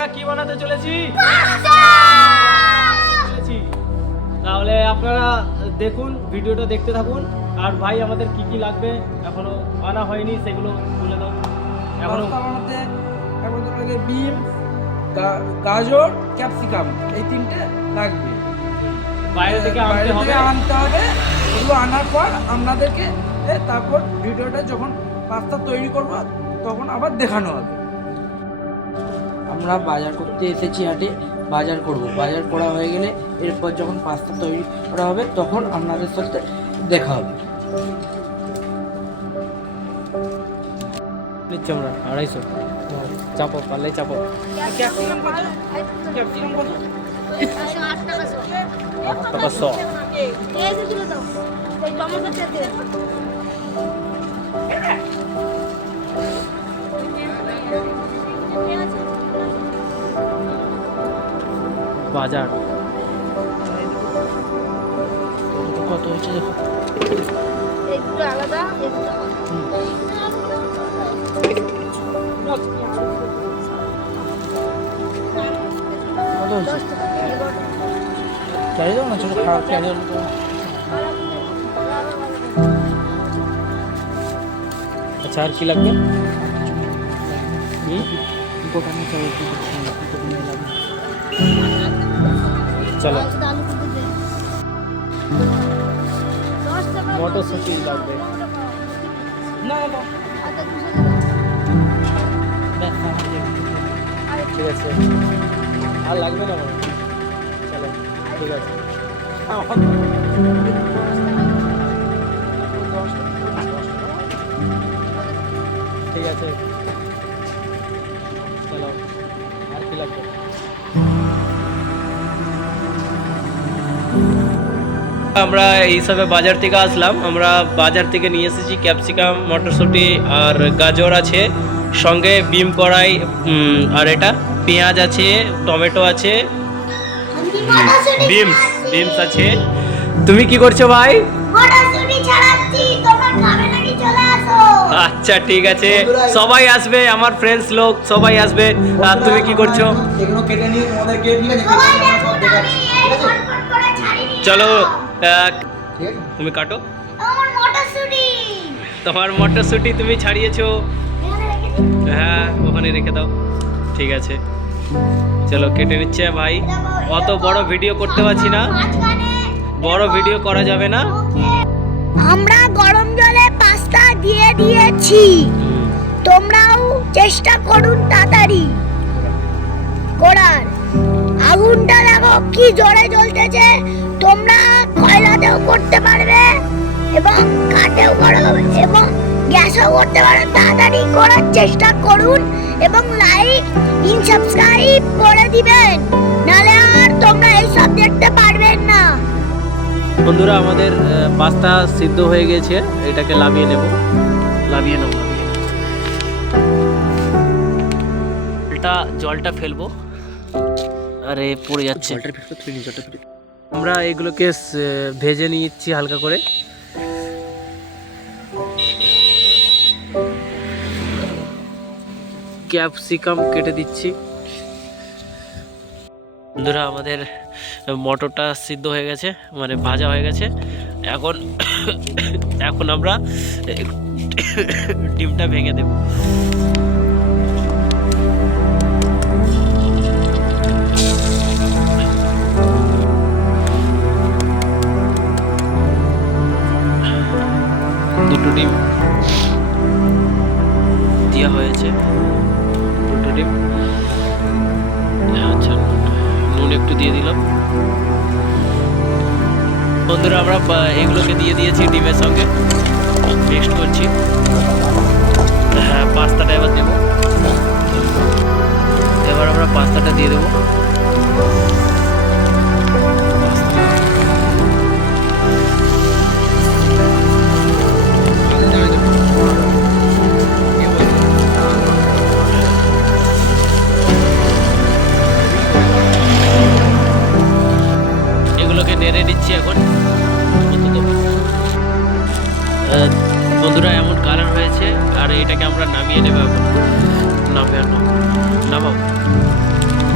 কি বানাতে চলেছি তাহলে আপনারা দেখুন, ভিডিওটা দেখতে থাকুন। আর ভাই আমাদের কি কি লাগবে এখনো আনা হয়নি, সেগুলো বলে দাও। এখনো বানাতে লাগে বিম, গাজর, ক্যাপসিকাম, এই তিনটে লাগবে। বাইরে থেকে আনতে হবে। এগুলো আনার পর আপনাদেরকে তারপর ভিডিওটা যখন পাস্তা তৈরি করব তখন আবার দেখানো হবে। আমরা বাজার করতে এসেছি হাটে, বাজার করব। বাজার করা হয়ে গেলে এরপর যখন পাস্তা তৈরি করা হবে তখন আপনাদের সাথে দেখা হবে। নিচ্ছি আমরা 250। চাপো, পারলে চাপো। ক্যাপসিকাম কত? ক্যাপসিকাম কত? 8 টাকা 100। 8 টাকা 100। এই যে তুলে দাও। এই টমেটো খেতে। বাজার কত হচ্ছে দেখো। এইগুলো আলাদা, এগুলো আলাদা। কত হচ্ছে? ক্যারি দাও না, ছোট খারাপ ক্যারি হলো তো। আচ্ছা, আর কি লাগবে? গোটা নিতে হবে, চলো, আলু কুটে দে। 10 টাকা মটরশুঁটি লাগবে। না না আচ্ছা 200 টাকা। ঠিক আছে, আর লাগবে না মানে। চলো, ঠিক আছে। ঠিক আছে, চলো, আর কি লাগবে? আমরা এই হিসাবে বাজার থেকে আসলাম। আমরা বাজার থেকে নিয়ে এসেছি ক্যাপসিকাম, মটরশুঁটি আর গাজর আছে, সঙ্গে বিম কড়াই, আর এটা পেঁয়াজ আছে, টমেটো আছে, বিমস আছে। তুমি কি করছো ভাই? মটরশুঁটি ছাড়াচ্ছি, তোমার খাবে নাকি চলে আসো। আচ্ছা ঠিক আছে, সবাই আসবে, আমার ফ্রেন্ডস লোক সবাই আসবে। আর তুমি কি করছো? এগুলো কেটে নিয়ে তোমাদের গেট নিয়ে সবাই দেখুন, আমি এই ফটফট করে ছাড়ি নিয়ে চলো, যাও। ঠিক আছে, তুমি কাটো। আমার মটরশুঁটি তোমার মটরশুঁটি তুমি ছাড়িয়েছো? এখানে রেখে দিই। হ্যাঁ, ওখানে রেখে দাও। ঠিক আছে, চলো কেটে নিচ্ছে ভাই। অত বড় ভিডিও করতে পারছি না, বড় ভিডিও করা যাবে না। আমরা গরম জলে পাস্তা দিয়ে দিয়েছি, তোমরাও চেষ্টা করুন তাড়াতাড়ি করার। আগুনটা দেখো কি জোরে জ্বলতেছে। তোমরা কয়লাতেও করতে পারবে এবং কাঠেও করো এবং গ্যাসেও করতে পারো। তাড়াতাড়ি করার চেষ্টা করুন এবং লাইক সাবস্ক্রাইব করে দিবেন, নাহলে আর তোমরা এইসব দেখতে পারবেন না। বন্ধুরা, আমাদের পাস্তা সিদ্ধ হয়ে গেছে, এটাকে লাভিয়ে নেব। লাভিয়ে নাও, লাভিয়ে নাও। জলটা ফেলবো। আরে পড়ে যাচ্ছে। আমরা এগুলোকে ভেজে নিচ্ছি হালকা করে। ক্যাপসিকাম কেটে দিচ্ছি। বন্ধুরা, আমাদের মটরটা সিদ্ধ হয়ে গেছে, মানে ভাজা হয়ে গেছে। এখন এখন আমরা ডিমটা ভেঙে দেব। দুটো ডিম দেওয়া হয়েছে, দুটো ডিম। আচ্ছা, নুন একটু দিয়ে দিলাম। বন্ধুরা, আমরা এগুলোকে দিয়ে দিয়েছি ডিমের সঙ্গে, মিক্সড করছি। হ্যাঁ, পাস্তাটা এবার দেবো। এবার আমরা পাস্তাটা দিয়ে দেবো। এগুলোকে নেড়ে নিচ্ছি এখন। বন্ধুরা, এমন কালার হয়েছে, আর এটাকে আমরা নামিয়ে নেব এখন। নামাও।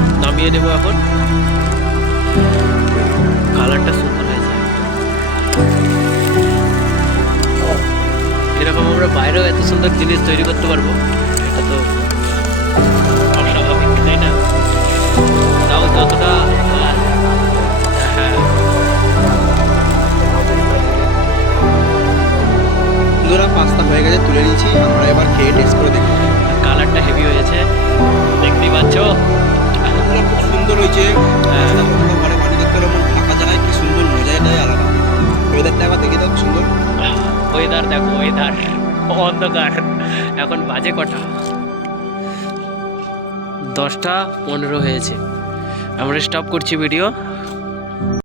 দিয়ে দেবো এখন। কালারটা সুন্দর হয়েছে। এরকম আমরা বাইরেও এত সুন্দর জিনিস তৈরি করতে পারবো, এটা তো অস্বাভাবিক, তাই না? তাও যতটা হ্যাঁ বন্ধুরা পাস্তা হয়ে গেছে, তুলে নিয়েছি। আমরা এবার খেয়ে টেস্ট করে দেখব। কালারটা হেভি হয়েছে, দেখতেই পাচ্ছ। বন্ধুরা খুব সুন্দর হয়েছে। পাস্তা তোমরা ঘরে বানিয়ে দেখতে হলে ফাঁকা জায়গায় কি সুন্দর মজাটাই আলাদা। ওয়েদারটা একবার দেখে দাও, সুন্দর ওয়েদার দেখো, ওয়েদার অন্ধকার। এখন বাজে কটা? 10টা 15 হয়েছে। আমরা স্টপ করছি ভিডিও।